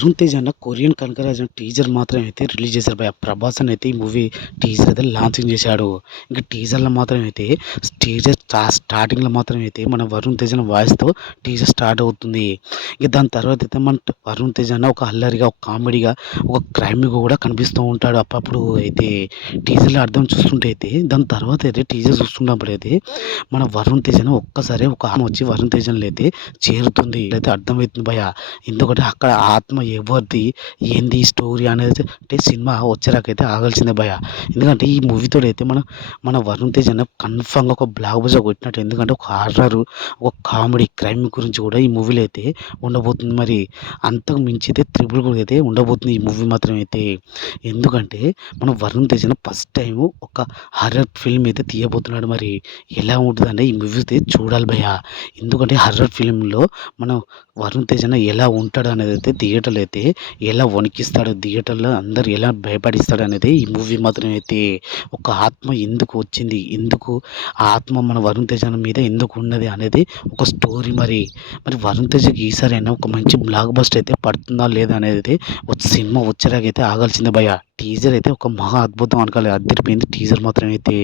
వరుణ్ తేజ్ అన్న Korean Kanakaraju teaser మాత్రం అయితే రిలీజ్ చేశారు భయ్య. ప్రభాస్ అని అయితే ఈ మూవీ టీజర్ అయితే లాంచింగ్ చేశాడు. ఇంకా టీజర్లో మాత్రం అయితే స్టార్టింగ్లో మాత్రం అయితే మన వరుణ్ తేజ్ అన్న వాయిస్తో టీజర్ స్టార్ట్ అవుతుంది. ఇక దాని తర్వాత అయితే మన వరుణ్ తేజ్ అన్న ఒక అల్లరిగా, ఒక కామెడీగా, ఒక క్రైమ్గా కూడా కనిపిస్తూ ఉంటాడు అప్పుడప్పుడు అయితే టీజర్లో అర్థం చూస్తుంటే అయితే. దాని తర్వాత అయితే టీజర్ చూస్తున్నప్పుడు అయితే మన వరుణ్ తేజ్ అన్న ఒక్కసారి ఒక ఆమె వచ్చి వరుణ్ తేజ్ అన్న అయితే చేరుతుంది అయితే అర్థమవుతుంది భయ్య. ఎందుకంటే అక్కడ ఆత్మ ఎవరిది, ఏంది స్టోరీ అనేది అంటే సినిమా వచ్చేరాకైతే ఆగాల్సిందే భయ్య. ఎందుకంటే ఈ మూవీతో అయితే మన వరుణ్ తేజ్ అన్న కన్ఫామ్గా ఒక బ్లాక్ బస్టర్ కొట్టినట్టు. ఎందుకంటే ఒక హారర్, ఒక కామెడీ, క్రైమ్ గురించి కూడా ఈ మూవీలో అయితే ఉండబోతుంది. మరి అంతకు మించి అయితే త్రిబుల్ కూడా అయితే ఉండబోతుంది ఈ మూవీ మాత్రం అయితే. ఎందుకంటే మన వరుణ్ తేజ్ అన్న ఫస్ట్ టైం ఒక హర్రర్ ఫిల్మ్ అయితే తీయబోతున్నాడు. మరి ఎలా ఉంటుందంటే ఈ మూవీ అయితే చూడాలి భయ్య. ఎందుకంటే హర్రర్ ఫిల్మ్లో మనం వరుణ్ తేజ్ అన్న ఎలా ఉంటాడు అనేది అయితే థియేటర్లో అయితే ఎలా వణికిస్తాడు, థియేటర్లో అందరు ఎలా భయపడిస్తాడు అనేది ఈ మూవీ మాత్రం అయితే. ఒక ఆత్మ ఎందుకు వచ్చింది, ఎందుకు ఆ ఆత్మ మన వరుణ్ తేజ్ అన్న మీద ఎందుకు ఉన్నది అనేది ఒక స్టోరీ. మరి వరుణ్ తేజ్కి ఈసారి అయినా ఒక మంచి బ్లాక్ బస్టర్ అయితే పడుతుందా లేదా అనేది సినిమా వచ్చేలాగైతే ఆగాల్సిందే భయ్య. టీజర్ అయితే ఒక మహా అద్భుతం అనుకోవాలి, అదిరిపోయింది టీజర్ మాత్రం అయితే.